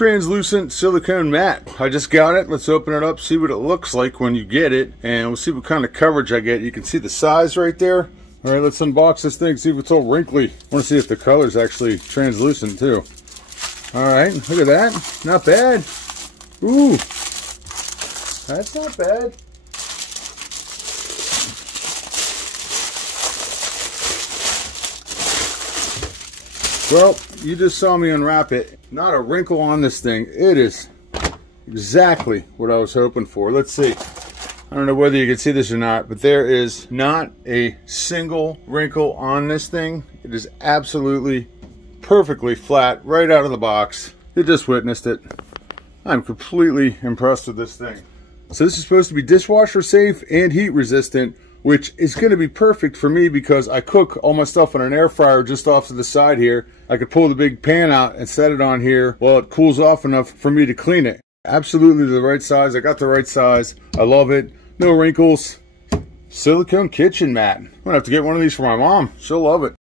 translucent silicone mat. I just got it. Let's open it up, see what it looks like when you get it, and we'll see what kind of coverage I get. You can see the size right there. All right, let's unbox this thing, see if it's all wrinkly. I want to see if the color's actually translucent too. All right, look at that. Not bad. Ooh, that's not bad. Well, you just saw me unwrap it. Not a wrinkle on this thing. It is exactly what I was hoping for. Let's see. I don't know whether you can see this or not, but there is not a single wrinkle on this thing. It is absolutely perfectly flat right out of the box. You just witnessed it. I'm completely impressed with this thing. So this is supposed to be dishwasher safe and heat resistant, which is going to be perfect for me because I cook all my stuff in an air fryer just off to the side here. I could pull the big pan out and set it on here while it cools off enough for me to clean it. Absolutely the right size. I got the right size. I love it. No wrinkles. Silicone kitchen mat. I'm going to have to get one of these for my mom. She'll love it.